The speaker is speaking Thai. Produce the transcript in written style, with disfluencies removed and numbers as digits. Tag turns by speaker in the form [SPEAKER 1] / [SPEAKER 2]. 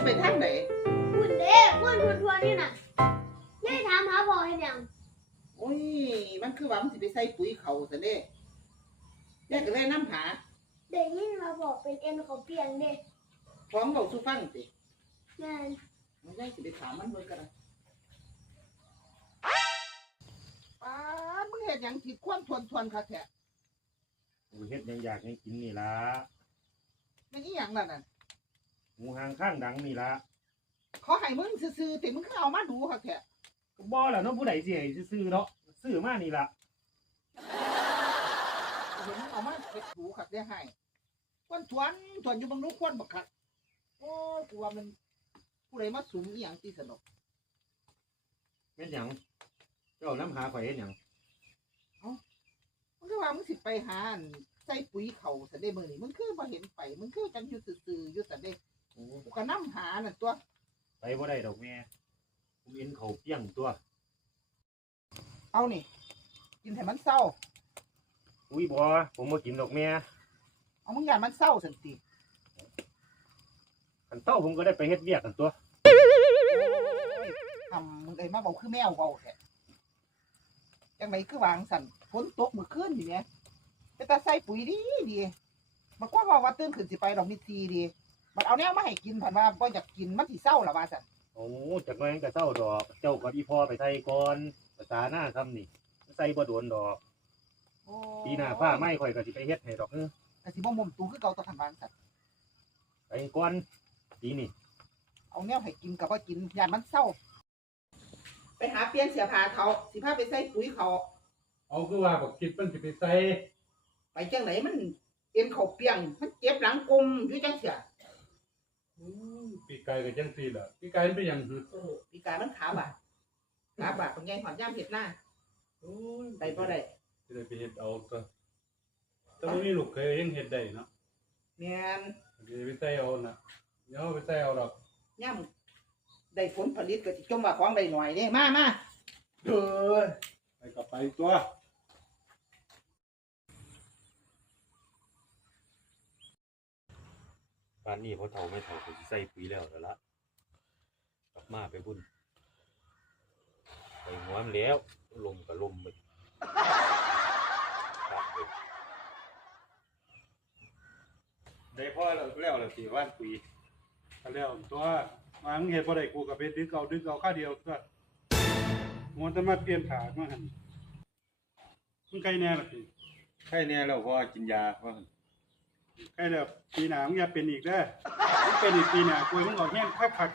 [SPEAKER 1] ไปทางไหน
[SPEAKER 2] คุณเด้คุณทวนนี่น่ะยายถามหาพ่อเฮ็ดหยัง
[SPEAKER 1] โอ้ยมันคือว่ามันสิไปใส่ปุ๋ยเขาซะเด้ยายก็เลยนำหา
[SPEAKER 2] ได้ยินมาบอกเป็นเอ็นเขาเปลี่ยนเด้
[SPEAKER 1] ของเว้าสู่ฟังติ
[SPEAKER 2] งาน
[SPEAKER 1] มันยายสิไปถามมันเบิ่งกันป้ามึงเฮ็ดหยังผิดความทวนคักแท้
[SPEAKER 3] กูเฮ็ดยังอยากให้กินนี่ละ
[SPEAKER 1] มันอีหยังนั่นน่ะ
[SPEAKER 3] หมูหางข้างดังนี่ละ
[SPEAKER 1] เขาให้มึงซื่อๆแต่มึงคือเอามาดูคักแท้
[SPEAKER 3] ก็บ่ล่ะเนาะผู้ใดสิให้ซื้อเนาะซื้อมานี่ละ
[SPEAKER 1] เห็นมึงเอามาเฮ็ดดูคักได้ให้ทวนอยู่บางนู้นควรบักคักโอ้ยกูว่ามันผู้ใดมาสุมอีหยังติสนุก
[SPEAKER 3] แม่นหยังเจ้าน้ำหาข่อยเฮ็ดหยัง
[SPEAKER 1] มึงคือว่ามึงสิไปหาใส่ปุ๋ยเขาซะได้มื้อนี้มึงคือบ่เห็นไปมึงคือจังอยู่ซื่อๆอยู่ซะเด้กูก็นำหานั่นตัว
[SPEAKER 3] ไปบ่ได้ดอกแม่ผมเอ็นเขาเปี้ยงตัว
[SPEAKER 1] เอานี่กินให้มันเศร้า
[SPEAKER 3] อุ้ยบ่ผมบ่กินดอกแม่
[SPEAKER 1] เอามึงอย่ามันเศร้าสันติ
[SPEAKER 3] คันเต้าผมก็ได้ไปเฮ็ดเวียกกันตัว
[SPEAKER 1] มึงเอ้ยมาบอกคือแมวเบาแค่ยังไงคือวางสั่นฝนตกเมื่อคืนนี่แม่ไปตาใส่ปุ๋ยดีมันก็ว่าตื่นขึ้นสิไปดอกมิตรีดีมันเอาแนวมาให้กินผ่านว่าบ่อยากกินมันสิเศร้าล่ะว่าสั่น
[SPEAKER 3] โอ้จักหน่อยก็เศร้าดอกเจ้ากับอีพ่อไปไทยก่อนภาษาหน้าคำนี่ใส่บ่โดนดอกปีหน้าฟ้าไหม้ข่อยก็สิไปเฮ็ดให้ดอก
[SPEAKER 1] แต่สิบ่มุมตูคือเก่าตะพันวางสั่น
[SPEAKER 3] ไปก่อนปีนี้
[SPEAKER 1] เอาแนวให้กินกับว่ากินยานมันเศร้าไปหาเปลี่ยนเสียผ้าเขาสิพาไปใส่ปุ๋ยเขา
[SPEAKER 4] เอาคือว่าบอกคิดมันสิไปใส่
[SPEAKER 1] ไปจังไหนมันเอ็นเขาเปียงมันเจ็บหลังกลมอยู่จังเสีย
[SPEAKER 4] ปีกไก่กับจังซี่ล่ะปีกไก่มันเป็นหยัง
[SPEAKER 1] โอ้ปีกายมันขาบาดเป็นไงหอดย่ามเห็ดหน้าไปบ่ได้
[SPEAKER 4] สิได้ไปเฮ็ดเอาก็แต่บ่มีลูกเคยยังเฮ็ดได้เนาะ
[SPEAKER 1] แม่น
[SPEAKER 4] สิไปใส่เอาน่ะเดี๋ยวไปใส่เอาดอก
[SPEAKER 1] ย่ำได้ผลผลิตก็สิจมว่าของได้หน่อยเด้มาเด้อ
[SPEAKER 4] ไปก็ไปตัว
[SPEAKER 3] ป่านนี้พอเฒ่าไม่เฒ่าก็สิใส่ปุ๋ยแล้วละกลับมาไปบุญไปหัวมันแล้วลมก็ลมไป
[SPEAKER 4] ได้พอแล้วสิว่านปุ๋ยก็แล้วตัวมามึงเฮ็ดบ่ได้กูก็ไปดึกเอาค่าเดียวตัวมันจะมาเปลี่ยนขามาหั่นมึงใครแน่ล่ะพี่
[SPEAKER 3] ใครแน่แล้วพอกินยาพอ
[SPEAKER 4] ใครแล้วปีหน้ามึงอย่าเป็นอีกเด้อมึงเป็นอีกปีหน้ากูมึงออกแห้งคัก